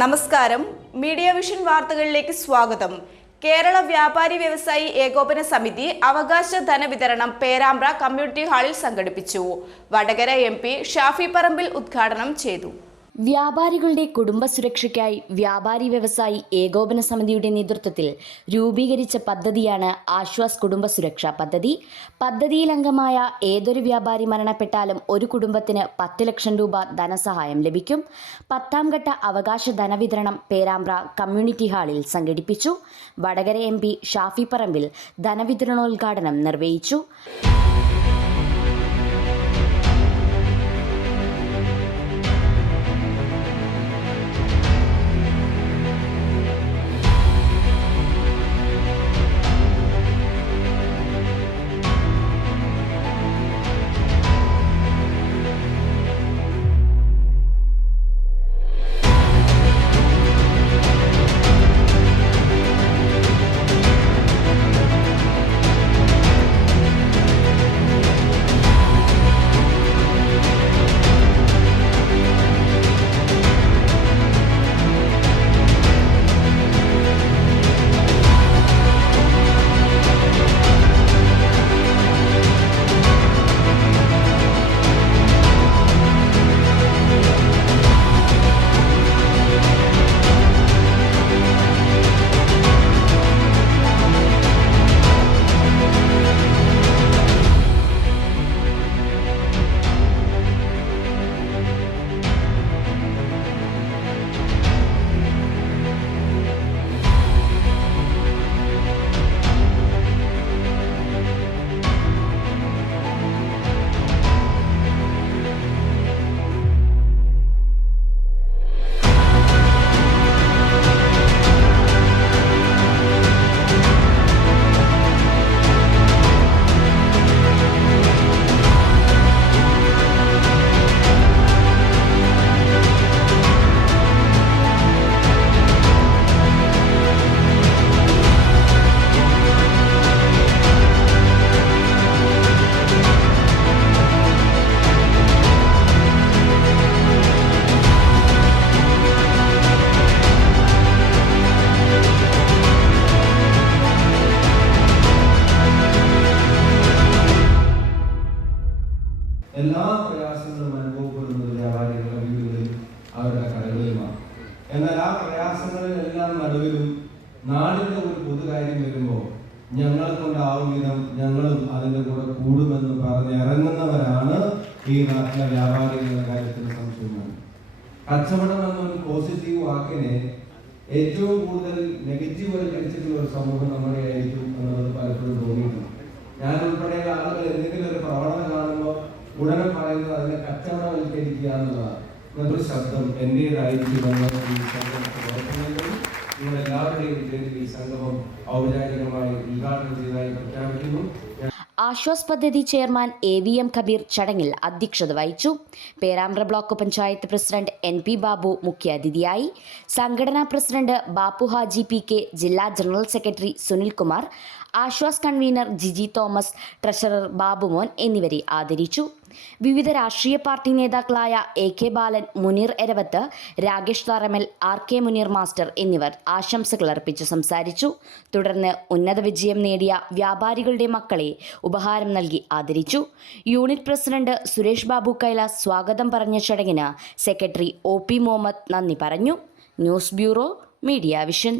നമസ്കാരം, media vision വാർത്തകളിലേക്ക് സ്വാഗതം. കേരള വ്യാപാരി വ്യവസായി ഏകോപന സമിതി അവകാശ ധനവിതരണം പേരാമ്പ്ര കമ്മ്യൂണിറ്റി ഹാളിൽ സംഘടിപ്പിച്ചു. വടകര MP ഷാഫി പറമ്പിൽ ഉദ്ഘാടനം ചെയ്തു. വ്യാപാരികളുടെ കുടുംബ സുരക്ഷയ്ക്കായി വ്യാപാരി വ്യവസായി ഏകോപന സമിതിയുടെ നേതൃത്വത്തിൽ രൂപീകരിച്ച പദ്ധതിയാണ് ആശ്വാസ് കുടുംബ സുരക്ഷാ പദ്ധതി. പദ്ധതിയിൽ അംഗമായ ഏതൊരു വ്യാപാരി മരണപ്പെട്ടാലും ഒരു കുടുംബത്തിന് 10 ലക്ഷം രൂപ ധനസഹായം ലഭിക്കും. 10ാം ഘട്ട അവകാശ ധനവിതരണം പേരാമ്പ്ര കമ്മ്യൂണിറ്റി ഹാളിൽ സംഘടിപ്പിച്ചു. വടകര MP ഷാഫി പറമ്പിൽ ധനവിതരണോദ്ഘാടനം നിർവഹിച്ചു. എല്ലാ പ്രയാസങ്ങളും അനുഭവപ്പെടുന്നത് വ്യാപാരികളുടെ വീടുകളിൽ അവരുടെ കടകളിലുമാണ്. എന്നാൽ ആ പ്രയാസങ്ങളിലെല്ലാം നടുവിലും നാടിന്റെ ഒരു പൊതുകാര്യം വരുമ്പോൾ ഞങ്ങളെ കൊണ്ടാവും വിധം ഞങ്ങളും അതിന്റെ കൂടെ കൂടുമെന്ന് പറഞ്ഞ് ഇറങ്ങുന്നവരാണ് ഈ നാട്ടിലെ വ്യാപാരികളുടെ കാര്യത്തിൽ സംശയമാണ്. കച്ചവടം എന്നൊരു പോസിറ്റീവ് വാക്കിനെ ഏറ്റവും കൂടുതൽ നെഗറ്റീവ് വൽക്കരിച്ചിട്ടുള്ള ഒരു സമൂഹം നമ്മുടെ ആയിരിക്കും എന്നുള്ളത് പലപ്പോഴും തോന്നിയിട്ടുണ്ട്. ഞാൻ ഉൾപ്പെടെയുള്ള ആളുകൾ എന്തെങ്കിലും ഒരു പ്രവണത കാണുമ്പോൾ ഉടനെ പറയുന്നത് അതിനെ കച്ചവടവൽക്കരിക്കുക എന്നുള്ളതാണ്. എന്നൊരു ശബ്ദം എന്റേതായിരിക്കുമെന്ന് ഈ നിങ്ങളെല്ലാവരുടെയും പേരിൽ ഈ സംഗമം ഔപചാരികമായി ഉദ്ഘാടനം ചെയ്തതായി പ്രഖ്യാപിക്കുന്നു. ആശ്വാസ് പദ്ധതി ചെയർമാൻ AVM കബീർ ചടങ്ങിൽ അധ്യക്ഷത വഹിച്ചു. Perambra block panchayat president NP Babu മുഖ്യാതിഥിയായി. സംഘടനാ പ്രസിഡന്റ് ബാപ്പു ഹാജി PK, ജില്ലാ general secretary Sunil Kumar, Aashwas convener Jiji Thomas, treasurer Babumon എന്നിവരെ ആദരിച്ചു. വിവിധ രാഷ്ട്രീയ പാർട്ടി നേതാക്കളായ AK Balan, Muneer Eravath, Rakesh Tharamal, RK Muneer master എന്നിവർ ആശംസകൾ അർപ്പിച്ച് സംസാരിച്ചു. തുടർന്ന് ഉന്നത വിജയം നേടിയ വ്യാപാരികളുടെ മക്കളെ ഉപഹാരം നൽകി ആദരിച്ചു. യൂണിറ്റ് പ്രസിഡന്റ് സുരേഷ് ബാബു കൈലാസ് സ്വാഗതം പറഞ്ഞ ചടങ്ങിന് സെക്രട്ടറി OP മുഹമ്മദ് നന്ദി പറഞ്ഞു. News bureau, media vision.